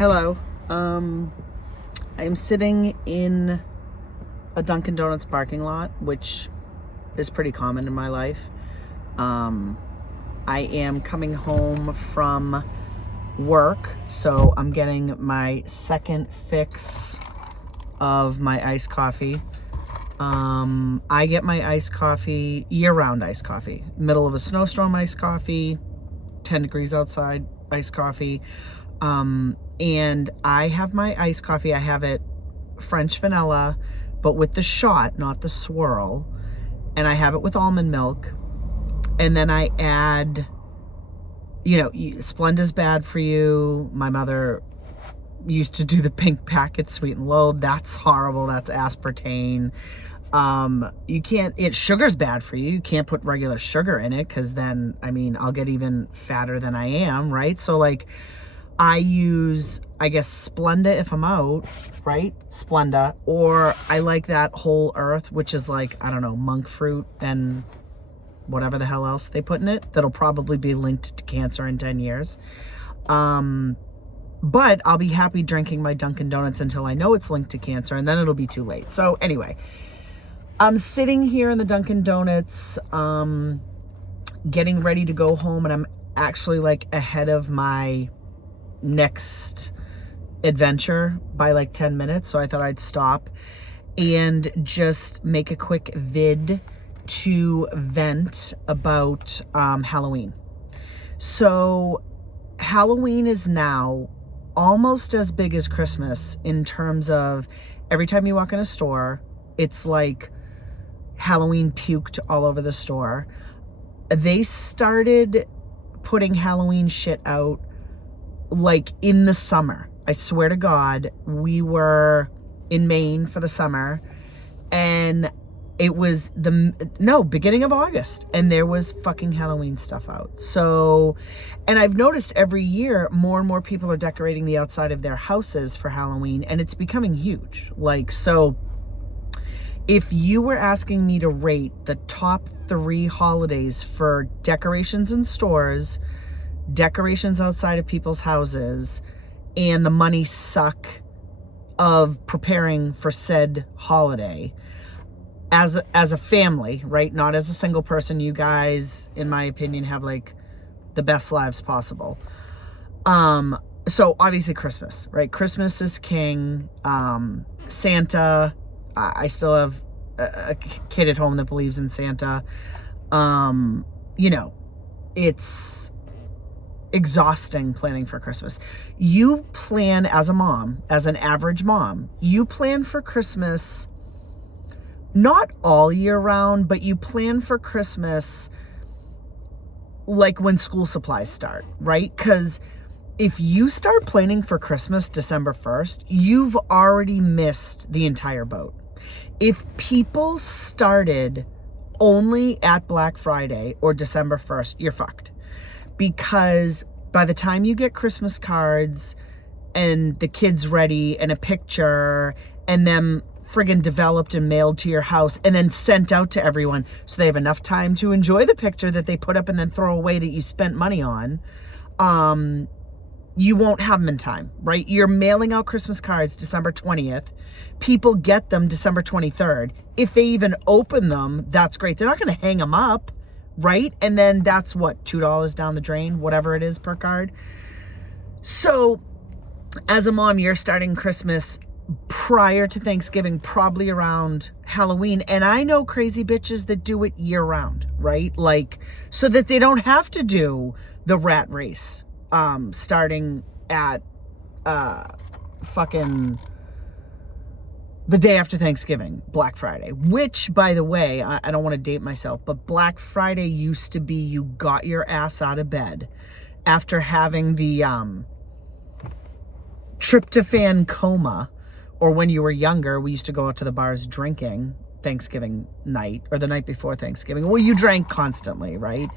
Hello. I am sitting in a Dunkin' Donuts parking lot, which is pretty common in my life. I am coming home from work, so I'm getting my second fix of my iced coffee. I get my iced coffee, year-round iced coffee. Middle of a snowstorm iced coffee, 10 degrees outside iced coffee. And I have my iced coffee. I have it French vanilla, but with the shot, not the swirl. And I have it with almond milk. And then I add, Splenda's bad for you. My mother used to do the pink packet sweet and low. That's horrible. That's aspartame. Sugar's bad for you. You can't put regular sugar in it because then, I'll get even fatter than I am, right? So I use, Splenda if I'm out, right? Splenda. Or I like that Whole Earth, which is monk fruit and whatever the hell else they put in it. That'll probably be linked to cancer in 10 years. But I'll be happy drinking my Dunkin' Donuts until I know it's linked to cancer, and then it'll be too late. So anyway, I'm sitting here in the Dunkin' Donuts, getting ready to go home, and I'm actually ahead of my next adventure by 10 minutes. So I thought I'd stop and just make a quick vid to vent about Halloween. So Halloween is now almost as big as Christmas in terms of every time you walk in a store, it's like Halloween puked all over the store. They started putting Halloween shit out in the summer. I swear to God, we were in Maine for the summer, and it was beginning of August, and there was fucking Halloween stuff out. So, and I've noticed every year more and more people are decorating the outside of their houses for Halloween, and it's becoming huge. So if you were asking me to rate the top 3 holidays for decorations in stores, decorations outside of people's houses, and the money suck of preparing for said holiday, as a family, right? Not as a single person. You guys, in my opinion, have the best lives possible. So obviously Christmas, right? Christmas is king. Santa, I still have a kid at home that believes in Santa. It's exhausting planning for Christmas. You plan as a mom, as an average mom, you plan for Christmas not all year round, but you plan for Christmas when school supplies start, right? Because if you start planning for Christmas December 1st, you've already missed the entire boat. If people started only at Black Friday or December 1st, you're fucked. Because by the time you get Christmas cards and the kids ready and a picture and them friggin' developed and mailed to your house and then sent out to everyone so they have enough time to enjoy the picture that they put up and then throw away that you spent money on, you won't have them in time, right? You're mailing out Christmas cards December 20th. People get them December 23rd. If they even open them, that's great. They're not going to hang them up, right? And then that's what, $2 down the drain, whatever it is per card. So as a mom, you're starting Christmas prior to Thanksgiving, probably around Halloween. And I know crazy bitches that do it year round, right? So that they don't have to do the rat race, starting at, fucking the day after Thanksgiving, Black Friday, which, by the way, I don't want to date myself, but Black Friday used to be you got your ass out of bed after having the tryptophan coma, or when you were younger, we used to go out to the bars drinking Thanksgiving night or the night before Thanksgiving. Well, you drank constantly, right?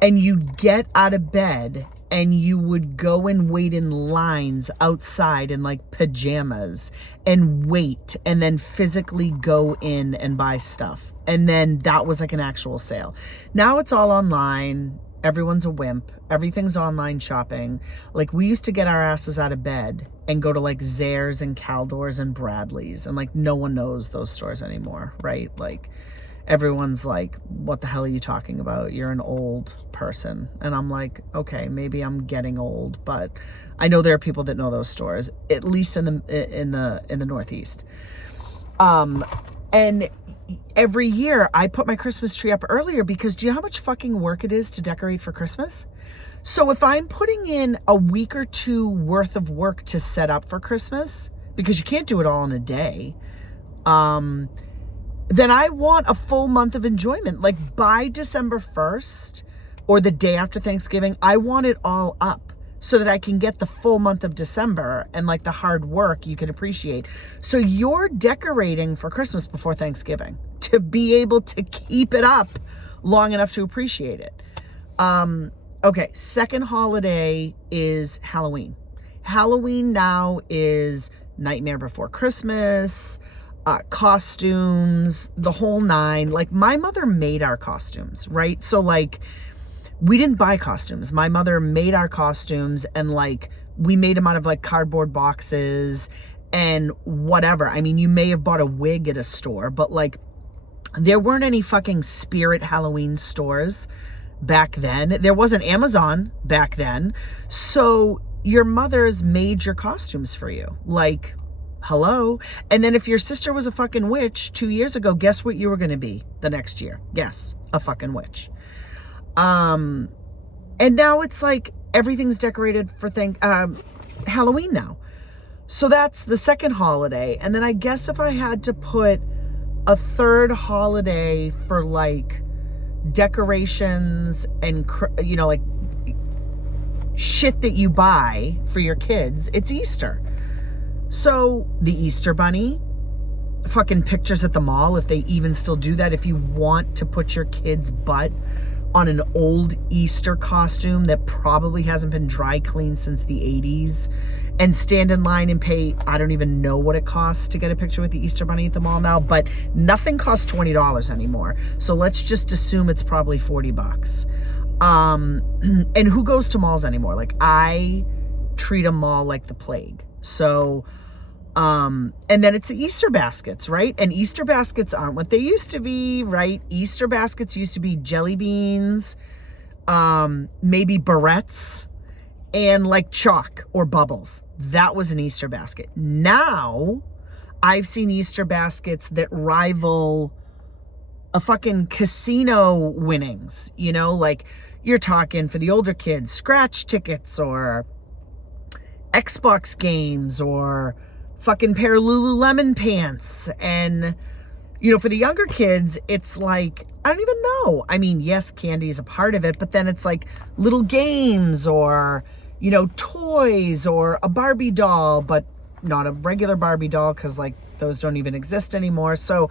And you'd get out of bed and you would go and wait in lines outside in pajamas and wait, and then physically go in and buy stuff. And then that was an actual sale. Now it's all online. Everyone's a wimp. Everything's online shopping. Like, we used to get our asses out of bed and go to like Zayre's and Caldor's and Bradley's, and like no one knows those stores anymore, right? Like, everyone's like, what the hell are you talking about? You're an old person. And I'm like, okay, maybe I'm getting old, but I know there are people that know those stores, at least in the Northeast. And every year I put my Christmas tree up earlier because do you know how much fucking work it is to decorate for Christmas? So if I'm putting in a week or two worth of work to set up for Christmas, because you can't do it all in a day, then I want a full month of enjoyment. Like, by December 1st or the day after Thanksgiving, I want it all up so that I can get the full month of December and like the hard work you can appreciate. So you're decorating for Christmas before Thanksgiving to be able to keep it up long enough to appreciate it. Okay, second holiday is Halloween. Halloween now is Nightmare Before Christmas, costumes, the whole nine. Like, my mother made our costumes, right? So like, we didn't buy costumes. My mother made our costumes, and like, we made them out of like cardboard boxes and whatever. I mean, you may have bought a wig at a store, but like, there weren't any fucking Spirit Halloween stores back then. There wasn't Amazon back then. So your mother's made your costumes for you. Like, hello. And then if your sister was a fucking witch 2 years ago, guess what you were going to be the next year? Guess. A fucking witch. And now it's like everything's decorated for Halloween now. So that's the second holiday. And then I guess if I had to put a third holiday for like decorations and, you know, like shit that you buy for your kids, it's Easter. So the Easter bunny, fucking pictures at the mall, if they even still do that, if you want to put your kid's butt on an old Easter costume that probably hasn't been dry cleaned since the 80s, and stand in line and pay, I don't even know what it costs to get a picture with the Easter bunny at the mall now, but nothing costs $20 anymore. So let's just assume it's probably $40. And who goes to malls anymore? Like, I treat a mall like the plague. So, and then it's the Easter baskets, right? And Easter baskets aren't what they used to be, right? Easter baskets used to be jelly beans, maybe barrettes, and like chalk or bubbles. That was an Easter basket. Now, I've seen Easter baskets that rival a fucking casino winnings, you know? Like, you're talking, for the older kids, scratch tickets or Xbox games or fucking pair of Lululemon pants. And, you know, for the younger kids, it's like, I don't even know. I mean, yes, candy is a part of it, but then it's like little games or, you know, toys or a Barbie doll, but not a regular Barbie doll because like those don't even exist anymore. So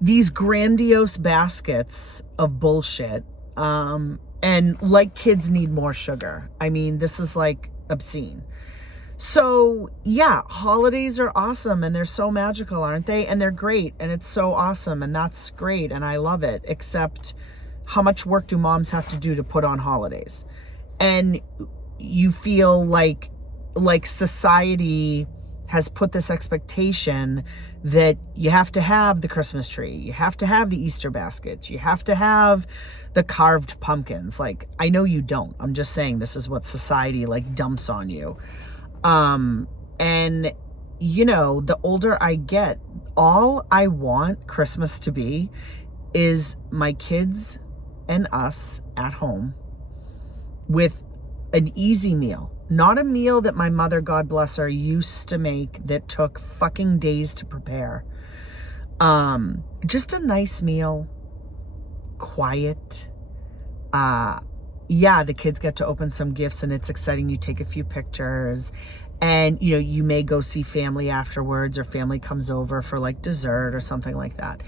these grandiose baskets of bullshit, and like, kids need more sugar. I mean, this is like obscene. So yeah, holidays are awesome and they're so magical, aren't they? And they're great and it's so awesome and that's great and I love it, except how much work do moms have to do to put on holidays? And you feel like society has put this expectation that you have to have the Christmas tree, you have to have the Easter baskets, you have to have the carved pumpkins. Like, I know you don't. I'm just saying this is what society like dumps on you. And you know, the older I get, all I want Christmas to be is my kids and us at home with an easy meal. Not a meal that my mother, God bless her, used to make that took fucking days to prepare. Just a nice meal, quiet. Yeah, the kids get to open some gifts and it's exciting. You take a few pictures and, you know, you may go see family afterwards or family comes over for like dessert or something like that.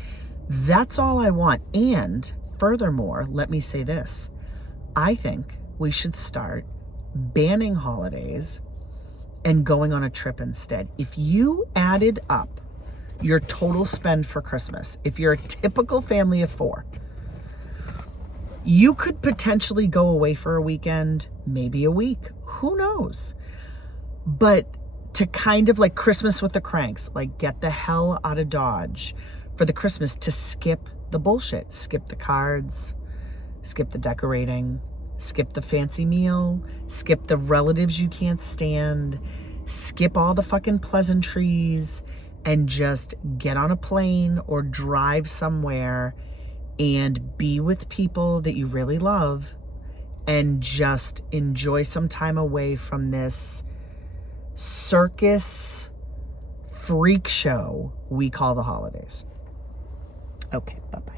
That's all I want. And furthermore, let me say this. I think we should start banning holidays and going on a trip instead. If you added up your total spend for Christmas, if you're a typical family of four, You could potentially go away for a weekend, maybe a week, who knows? But to kind of like Christmas with the cranks, like get the hell out of Dodge for the Christmas, to skip the bullshit, skip the cards, skip the decorating, skip the fancy meal, skip the relatives you can't stand, skip all the fucking pleasantries, and just get on a plane or drive somewhere and be with people that you really love and just enjoy some time away from this circus freak show we call the holidays. Okay, bye-bye.